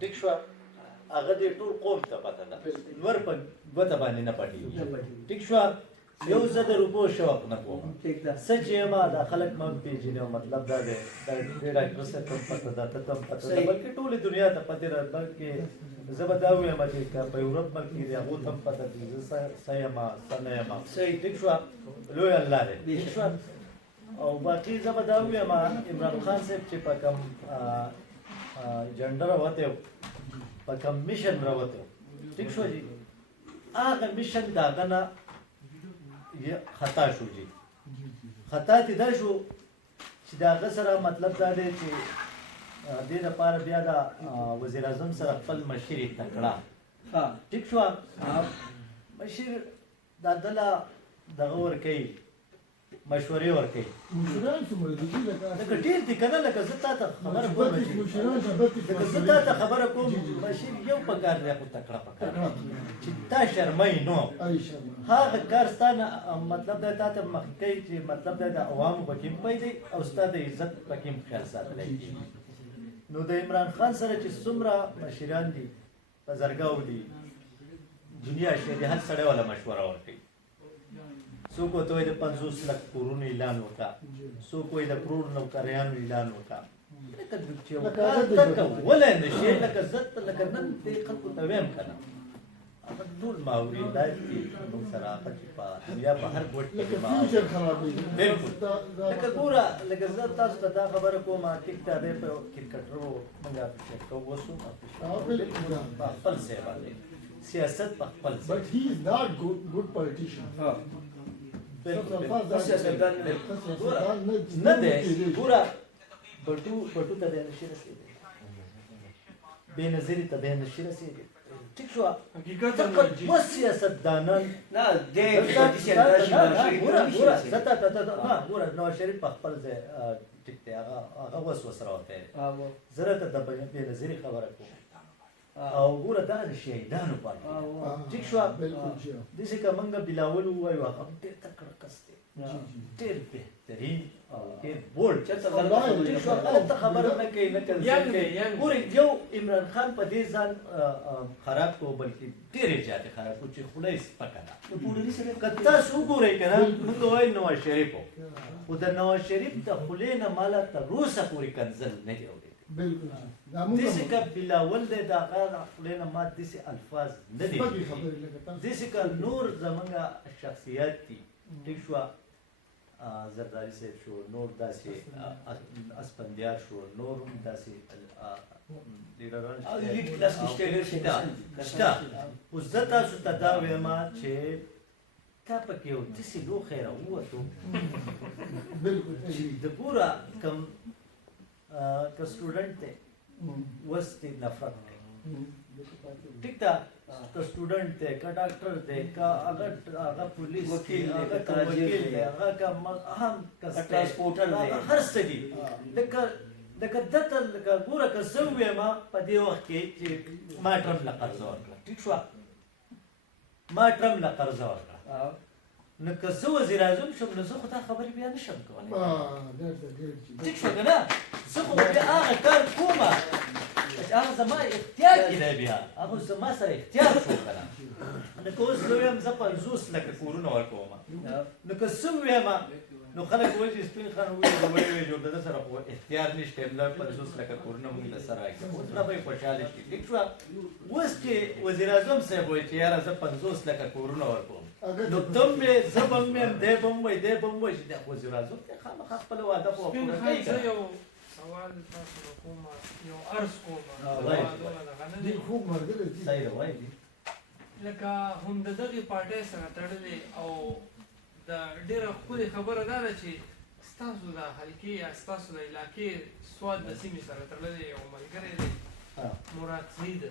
ټیک شو هغه دې ټول قوم ته پته ده نور په ګوته باندې نه پټېږي ټیک شو یو زه د روپو شوق نه کوم څه چې ما دا خلک ما پېژني او مطلب دا دی دا ډاکټر صاحب ته پته ده ته هم پته ده بلکې ټولې دنیا ته پته ده بلکې زه به دا ووایم چې که په یورپ ملک کې دي هغو ته هم پته دي زه څه یم څه نه یم ټیک شو لوی الله دی ټیک شو او باقي زه به دا ووایم عمران خان صاحب چې په کوم جنډر راوته په کوم میشن راوته ټیک شو جی هغه میشن دا غنه خطا شو جی خطا تی دا شو چې دا غسره مطلب دا دی چې دې لپاره بیا دا وزیر اعظم سره خپل مشیر تکړه ټیک شو مشیر دا دله دغه ورکوي مشورې ورکوي لکه ډېر دي که نه لکه زه تا ته خبره کوم لکه زه تا ته خبره کوم مشیر یو پکار دی خو تکړه پکار چې تا شرمئ نو هغه کار ستا نه مطلب دی تا ته مخکې کوي چې مطلب دی د عوامو پکې هم پیدا او ستا د عزت پکې هم خیال ساتلی کېږي نو د عمران خان سره چې څومره مشران دي بزرګاو دي دنیا شی دي هر سړی والا مشوره ورکوي څوک ورته وایي د 50 لک کورونو اعلان وکړه څوک وایي د کروړ نوکریانو اعلان وکړه لکه چې کولی نه شي لکه زه لکه نن دې خلکو ته ویم که نه هغه ټول ماورین دا دي موږ سره هغه چې په دنیا په هر ګوټ کې بلکل لکه ګوره لکه زه تاسو ته دا خبره کوم ټیک ته دی په کرکټر موږ اپریشیټ کوو اوس هم په خپل ځای باندې سیاست په خپل ځای But he is not good politician. نه دی ګوره بټو ته دی نشي رسېدی بېنظیري ته دی نشي رسېدی ټیک شو فقط دوه سیاستدانان ګوره نواز شریف په خپل ځای ټیک دی هغه وس راوتی زه راته د بېنظیري خبره کوم او ګوره دا د شهیدانو پاتې ټیک شو داسې که موږ بلاول ووایو هغه هم ډېر تکړه کس دی ډېر بهترین او ډېر بولډ ټیک شو هلته خبره نه کوي نه کنسل کوي ګورئ یو عمران خان په دې ځان خراب کړو بلکې ډېرې زیاتې خراب کړو چې خوله یې سپکه ده که تاسو وګورئ که نه موږ وایو نواز شریف خو د نواز شریف د خولې نه ماله تر اوسه پورې کنزل نه دی اورېدی داسې که بلاول دی د هغه د خولې نه ما داسې الفاظ نه دي داسې که نور زموږ شخصیات دي ټیک شوه زرداري صاحب شو نور داسې اسپندیار شو نور هم داسې لیډران شته اوس زه تاسو ته دا وایم چې تا پکې یو داسې لوښی راووتو چې د ګوره کوم که سټوډنټ دی اوس دی نفرت دی ټیک ده که سټوډنټ دی که ډاکټر دی که هغه پولیس دی هغه که وکیل دی هغه که هم کس دی هغه هر څه دي لکه دته لکه ګوره که زه ووایم په دې وخت کې چې ما ټرمپ له قرضه ورکړه ټیک شوه ما ټرمپ له قرضه ورکړه نو که زه وزیر اعظم شم نو زه خو دا خبرې بیا نه شم کولی ټیک شو که نه زه خو بیا هغه کار کومه هغه زما اختیار کې دی بیا هغه زما سره اختیار شو که نه نو که اوس زه ویم زه 50 لکه کورونه ورکوم نو که زه ووایم نو خلک وایي چې سپین خان ووایي جوړ د ده سره خو اختیار نشته ملا 50 لکه کورونه موږ له سره راکړي اوس نه به یې خوشحاله شي ټیک شوه اوس چې وزیر اعظم صاحب وایي چې یاره زه 50 لکه کورونه ورکوم نو ته هم یې زه به هم یم دی به هم وایي دی به هم وایي چې دا وزیر اعظم دی خامخا خپله وعده خو پوره کوي که یو سوال تاسو ته کوم یو عرض کوم صحیح ده وایي لکه هم د دغې پارټۍ سره تړلې او د ډېره ښکلې خبره دا ده چې ستاسو د حلقې یا ستاسو د علاقې سواد د سیمې سره تړلی یو ملګری دی مراد سعید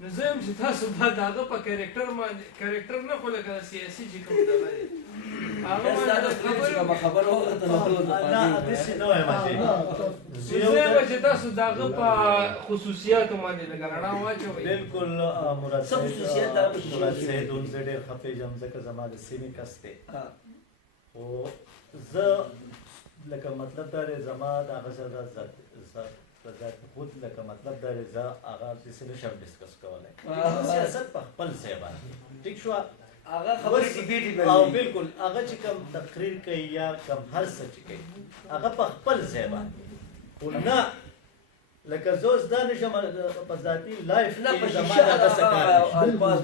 نو زه یم چې تاسو به د هغه په کرکټر نه خو لکه سیاسي چې کوم دغه دی زه چې تاسو د هغه په خصوصیاتو باندې لږ رڼا واچوئ بلکل مراد سعید هم زه ډېر ښه پېژنم ځکه زما د سیمې کس دی خو زه لکه مطلب دا دی زما د هغه سره په ذات خود لکه مطلب دا دی زه هغه داسې نشم ډسکس کولی سیاست په خپل ځای باندې ټیک شوه هغه خبرې ډیبیټ او بالکل هغه چې کوم تقریر کوي یا کوم هر څه چې کوي هغه په خپل ځای باندې خو نه لکه زه اوس دا نشم په ذاتي لایف کې زما دغسې کار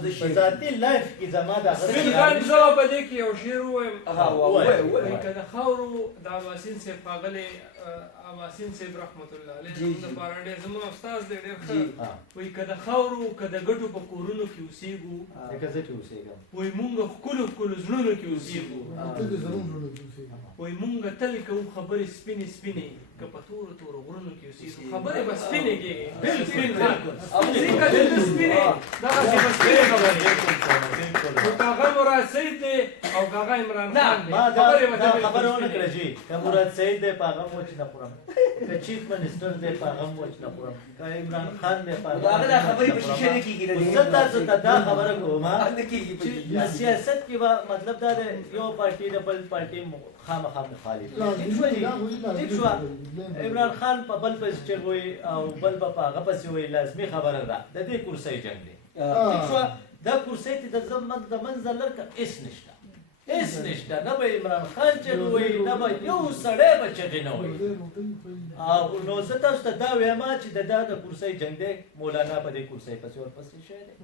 نشي په ذاتي لایف کې زما دغسې کار نشي زه په دې کې یو شعر ووایم وایي که د خاورو د اباسین صاحب ښاغلی اباسین صاحب رحمت الله علیه زموږ دپاره ډېر زموږ استاد دی ډېر ښه وایي که د خاورو که د ګټو په کورونو کې اوسېږو لکه زه چې اوسېږم وایي مونږ ښکلو ښکلو زړونو کې اوسېږو وایي مونږ تل کوو خبرې سپینې سپینې که په تورو تورو غرونو کې اوسېږو خبرې به سپینې کېږي سپین خان ځکه د ده سپینې دغسې به سپینې خبرې نو کاغه مراد سید دی او کاغه عمران خان دی ما دا خبره ونه کړه چې که مراد سید دی په هغه موچ نه خورم که چیف منسټر دی په هغه موچ نه خورم که عمران خان دی په هغه هغه دا خبرې په شیشه نه کېږي زه تاسو ته دا خبره کوم نه کېږي په چې سیاست کې به مطلب دا دی یو پارټي د بل پارټي خامخا مخالف ټیک شوه عمران خان په بل پسې چغوي او بل په هغه پسې وایي لازمي خبره ده د دې کرسۍ جنګ دی ټیک شوه دا کرسۍ ته د منځه لرکه هېڅ نشته هېڅ نشته نه به عمران خان چغې وایي نه به یو سړی به چغې نه وایي او نو زه تاسو ته دا وایم چې د دا د کرسۍ جنګ دی مولانا په دې کرسۍ پسې ورپسې شوی دی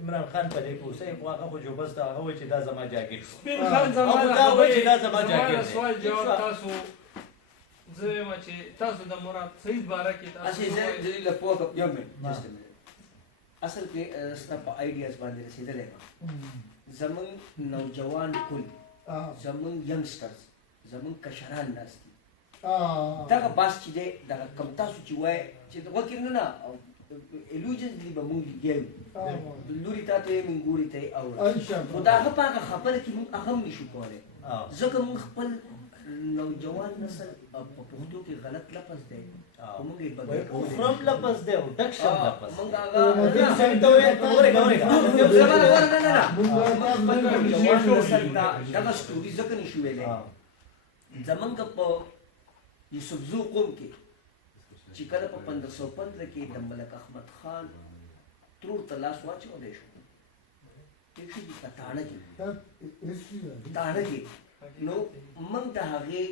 عمران خان په دې کرسۍ خو هغه خو جو بس د هغه وایي چې دا زما جاګیر شو سپین خان زما د دا وایي چې دا زما جاګیر دی سوال جواب تاسو زه وایم چې تاسو د مراد سعید باره کې تاسو اصل زه د دې لپاره کوم یو منټ اصل کې ستا په آیډیاز باندې رسېدلی یم زمونږ نوجوان کل زمونږ ینګسټرز زمونږ کشران ناست دي دغه بحث چې دی دغه کوم تاسو چې وایي چې وکړ نه الوجنسلی به مونږ لګیا یو لوري ته ته یې مونږ ګوري ته یې اورو خو د هغه په هغه خبره کې مونږ هغه هم نشو کولی ځکه مونږ خپل نوجوان نسل په پښتو کې غلط لفظ دی مونږ یې بدل کوو خرم لفظ دی او ډک شم لفظ مونږ هغه دغه سټوري ځکه نشو ویلی زمونږ په یوسفزو قوم کې چې کله په 1515 کې د ملک احمد خان ترور ته لاس واچولی شو ټیک شو په تاڼه کې نو موږ د هغې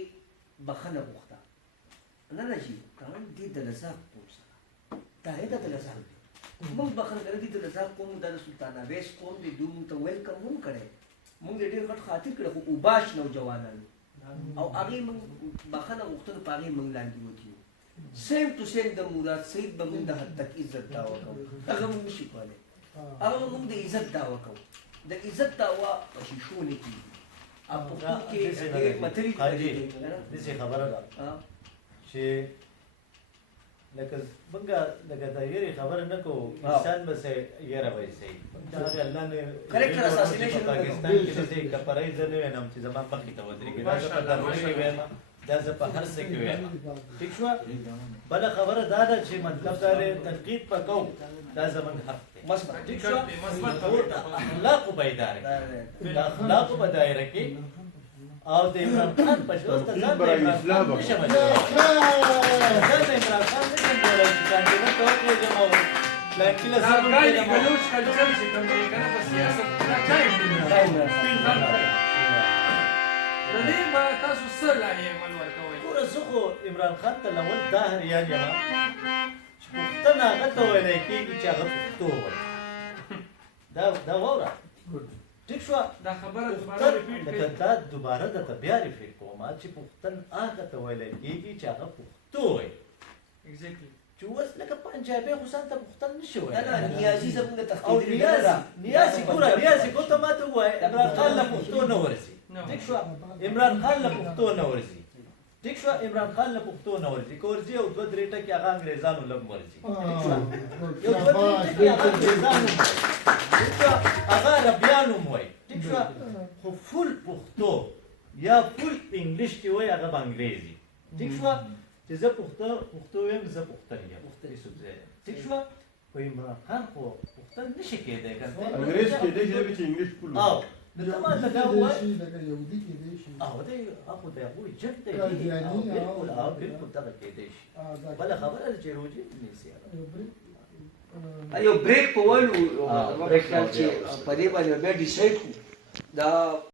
بخښنه غوښته نه نه جي دې د لزاق قوم سره دا هغه د لزاق دی موږ بخښنه کوو دې د لزاق قوم د سلطان اویس قوم دی دوی موږ ته ویلکم هم کړی موږ یې ډېر غټ خاطر کړی خو اوباش نوجوانان او هغې موږ بخښنه غوښتل په هغې موږ لاندې وتیو سیم ټو سیم د مراد سید به موږ د حد تک عزت دعوه کوو هغه موږ نشي کولی هغه موږ د عزت دعوه کوو د عزت دعوه په شیشو نه کېږي داسې خبره ده چې لکه موږ لکه د یېرې خبره نه کوو انسان به سې یېره به یې صحیح دا هغې الله نه په پاکستان کې داسې کپرۍ زه نه وینم چې زما مخې ته ودرېږي دا زه په درویش کې ویم دا زه په هر څه کې ویم ټیک شوه بله خبره دا ده چې مطلب دا دی تنقید به کوو دا زموږ حق دی ټیک شوه اخلاقو به اداره کې د اخلاقو په دایره کې او د عمران خان په شوز ته ځان د عمران خان نشم اچولی ځان د عمران خان نشم کولی چې کاندیدټ ته وکړېږم او فلانکي له زه افغاني ګلوچ کلچر چې کوم دی که نه په سیاست دا چا یې سپین خان د دې به تاسو څه لایې عمل ورکوئ ګوره زه خو عمران خان ته لول دا هریان یم چې پوښتنه هغه ته ویلی کېږي چې هغه پښتو وایي دا واوره ټیک شوه دا خبره دوباره ریپیټ لکه دا دوباره درته بیا ریپیټ کوم چې پوښتن هغه ته ویلی کېږي چې هغه پښتو وایي ایگزیکټلی چې اوس لکه پنجابی خو ځان ته پوښتن نشي ویلی نیازي زموږ د او تحقیق نیازي ګوره نیازي کو ته ماته ووایه عمران خان له پښتو نه ورځي ټیک شوه عمران خان له پښتو نه ورځي ټیک شوه عمران خان له پښتو نه ورځي که ورځي یو دوه درې ټکي هغه انګرېزانو لږ ورځي ټیک شوه یو دوه درې ټکي هغه انګرېزانو وایي ټیک شوه هغه عربیان هم وایي ټیک شوه خو فول پښتو یا فول انګلیش چې وایي هغه به انګرېزي ټیک شوه چې زه پښتو ویم زه پښتن یم یوسف زی یم ټیک شوه خو عمران خان خو پښتن نشي کېدی که انګرېز کېدی چې انګلیش فول او ما ته دا وایي شي لکه یهودي کېدی شي او دی هغه د هغوی جټ دی قادیاني او بالکل او- او بالکل دغه کېدی شي دا بله خبره ده چې روجې نیسي یو بریک په ولو آه، ما break خیال چې او بیا په دې باندې بیا ډیسایډ دا